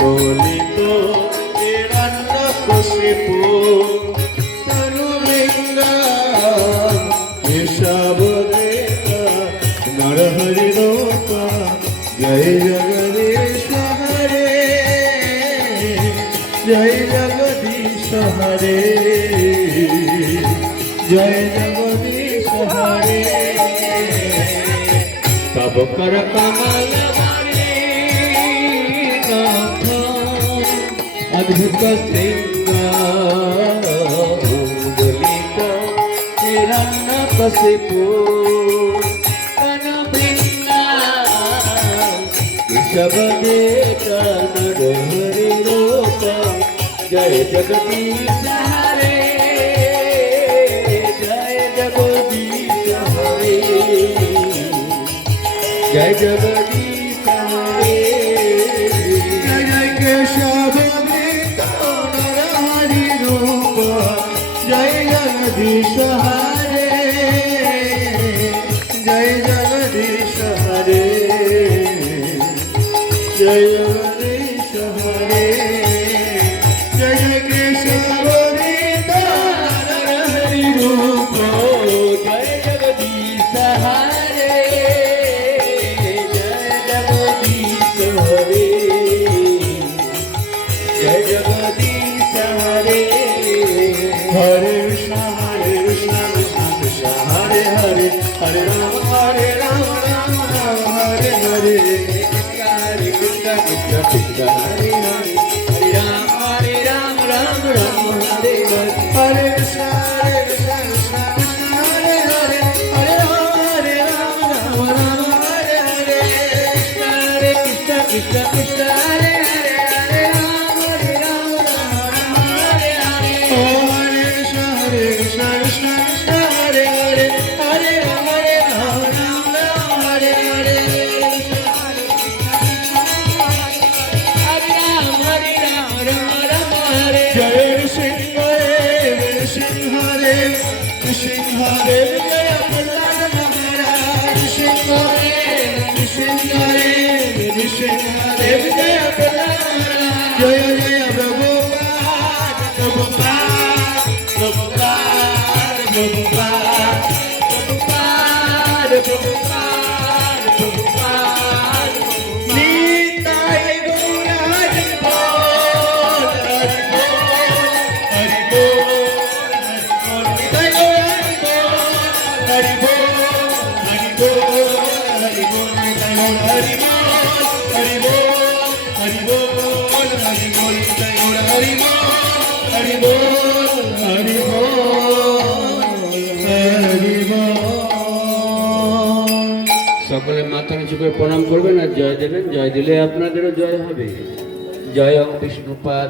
বলিত হিরণ্যকশিপু তনু বৃন্দাবন কেশব দেতা নরহরি রূপা জয় জগদীশ হরে জয় জগদীশ হরে জয় জগদীশ হরে তব কর কমল অদ্ভুত সিংহালিত হিরণ্যকশিপু তনু বৃন্দাবন কেশব দেতা নরহরি রূপা জয় জগদীশ হরে জয় জগদীশ হরে জয় জগদীশ হরে জয় জয় কেশব নরহরি রূপ জয় জগদীশ হরে জয় জগদীশ হরে জয় জগদীশ হরে জয় জয় কেশব নরহরি রূপ জয় জগদীশ হরে জয় জগদীশ হরে জয় জগদীশ হরে হরে কৃষ্ণ কৃষ্ণ কৃষ্ণ হরে হরে হরে রাম রাম রাম হরে হরে হরে কৃষ্ণ কৃষ্ণ কৃষ্ণ হরে হরে হরে রাম রাম রাম হরে হরে হরে কৃষ্ণ কৃষ্ণ কৃষ্ণ হরে হরে হরে রাম রাম রাম হরে হরে হরে কৃষ্ণ কৃষ্ণ কৃষ্ণ হরে হরে হরে রাম রাম রাম হরে হরে হরে কৃষ্ণ কৃষ্ণ কৃষ্ণ হরে হরে হরে রাম রাম রাম হরে হরে জয় সিংহদেব সিংহদেব সিংহদেব জয় প্রহ্লাদ মহারাজ সিংহদেব সিংহদেব সিংহদেব জয় প্রহ্লাদ মহারাজ জয় জয় প্রভুপাদ প্রভুপাদ প্রভুপাদ প্রভুপাদ প্রভুপাদ প্রভুপাদ প্রভুপাদ নিতাই গৌর হরি বল হরি বল নিতাই গৌর হরি বল হরি বল হরি বল নিতাই গৌর হরি বল হরি বল নিতাই গৌর হরি বল হরি বল। সকলে মাথা নিচু করে প্রণাম করবেন আর জয় দেবেন। জয় দিলে আপনাদেরও জয় হবে। জয় বিষ্ণুপাদ।